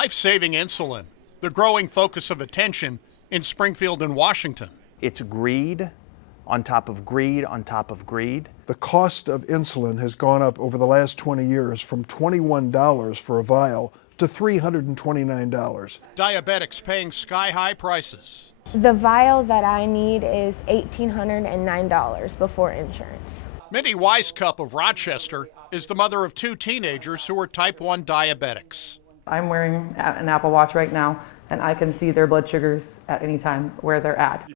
Life-saving insulin, the growing focus of attention in Springfield and Washington. It's greed on top of greed on top of greed. The cost of insulin has gone up over the last 20 years from $21 for a vial to $329. Diabetics paying sky-high prices. The vial that I need is $1,809 before insurance. Mindy Weiskup of Rochester is the mother of 2 teenagers who are type 1 diabetics. I'm wearing an Apple Watch right now, and I can see their blood sugars at any time where they're at.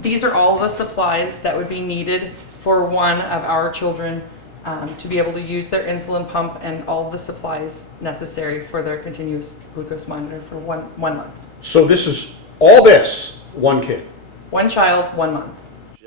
These are all the supplies that would be needed for one of our children to be able to use their insulin pump and all the supplies necessary for their continuous glucose monitor for one month. So this is all this, one kid? One child, 1 month.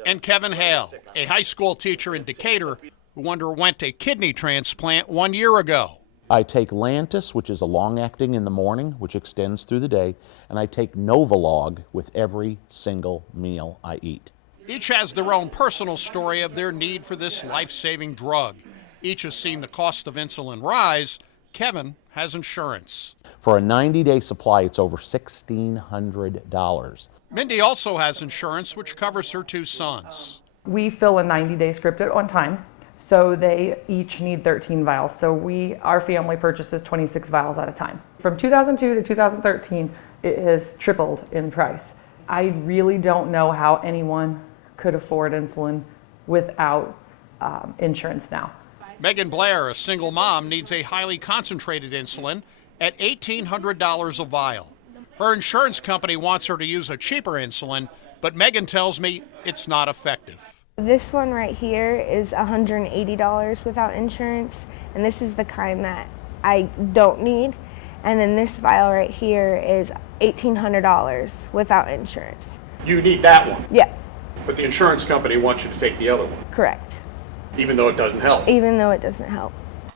And Kevin Hale, a high school teacher in Decatur who underwent a kidney transplant 1 year ago. I take Lantus, which is a long-acting in the morning, which extends through the day, and I take Novolog with every single meal I eat. Each has their own personal story of their need for this life-saving drug. Each has seen the cost of insulin rise. Kevin has insurance. For a 90-day supply, it's over $1,600. Mindy also has insurance, which covers her 2 sons. We fill a 90-day script on time, so they each need 13 vials. So our family purchases 26 vials at a time. From 2002 to 2013, it has tripled in price. I really don't know how anyone could afford insulin without insurance now. Megan Blair, a single mom, needs a highly concentrated insulin at $1,800 a vial. Her insurance company wants her to use a cheaper insulin, but Megan tells me it's not effective. This one right here is $180 without insurance, and this is the kind that I don't need. And then this vial right here is $1,800 without insurance. You need that one? Yeah, But the insurance company wants you to take the other one, correct. even though it doesn't help. Even though it doesn't help.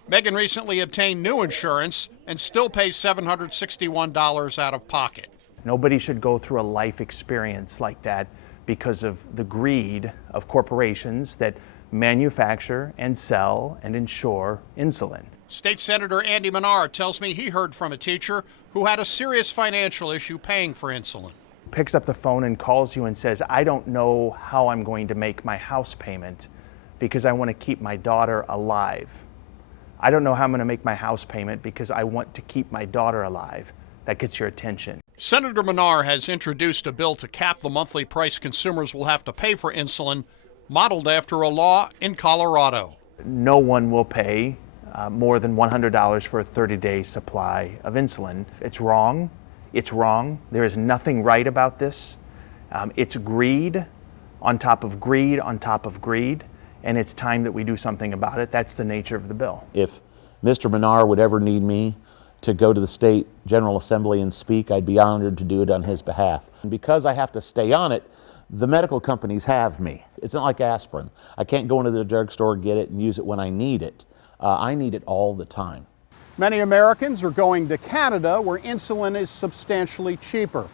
Megan recently obtained new insurance and still pays $761 out of pocket. Nobody should go through a life experience like that because of the greed of corporations that manufacture and sell and insure insulin. State Senator Manar tells me he heard from a teacher who had a serious financial issue paying for insulin. Picks up the phone and calls you and says, I don't know how I'm going to make my house payment because I want to keep my daughter alive. I don't know how I'm going to make my house payment because I want to keep my daughter alive. That gets your attention. Senator Manar has introduced a bill to cap the monthly price consumers will have to pay for insulin, modeled after a law in Colorado. No one will pay more than $100 for a 30-day supply of insulin. It's wrong. It's wrong. There is nothing right about this. It's greed on top of greed on top of greed, and it's time that we do something about it. That's the nature of the bill. If Mr. Manar would ever need me to go to the state General Assembly and speak, I'd be honored to do it on his behalf. And because I have to stay on it, the medical companies have me. It's not like aspirin. I can't go into the drugstore, get it, and use it when I need it. I need it all the time. Many Americans are going to Canada, where insulin is substantially cheaper,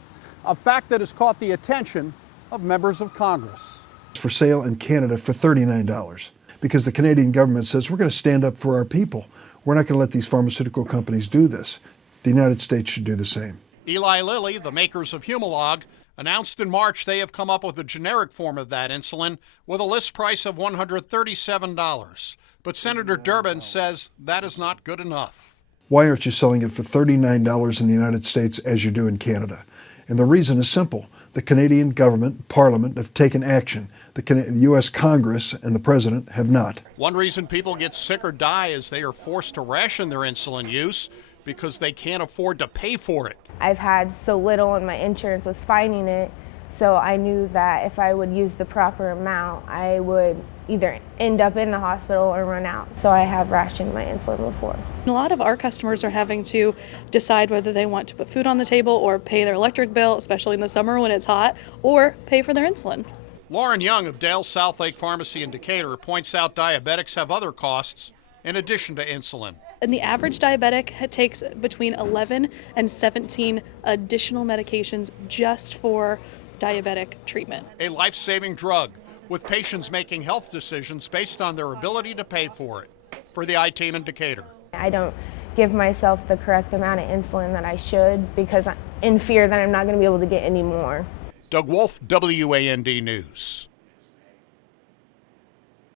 a fact that has caught the attention of members of Congress. It's for sale in Canada for $39 because the Canadian government says we're going to stand up for our people. We're not going to let these pharmaceutical companies do this. The United States should do the same. Eli Lilly, the makers of Humalog, announced in March they have come up with a generic form of that insulin with a list price of $137. But Senator Durbin says that is not good enough. Why aren't you selling it for $39 in the United States as you do in Canada? And the reason is simple. The Canadian government, Parliament, have taken action. The U.S. Congress and the President have not. One reason people get sick or die is they are forced to ration their insulin use because they can't afford to pay for it. I've had so little and my insurance was fining it, so I knew that if I would use the proper amount, I would either end up in the hospital or run out. So I have rationed my insulin before. A lot of our customers are having to decide whether they want to put food on the table or pay their electric bill, especially in the summer when it's hot, or pay for their insulin. Lauren Young of Dale's South Lake Pharmacy in Decatur points out diabetics have other costs in addition to insulin. And the average diabetic takes between 11 and 17 additional medications just for diabetic treatment. A life-saving drug, with patients making health decisions based on their ability to pay for it. For the I-Team in Decatur. I don't give myself the correct amount of insulin that I should, because I'm in fear that I'm not going to be able to get any more. Doug Wolfe, WAND News.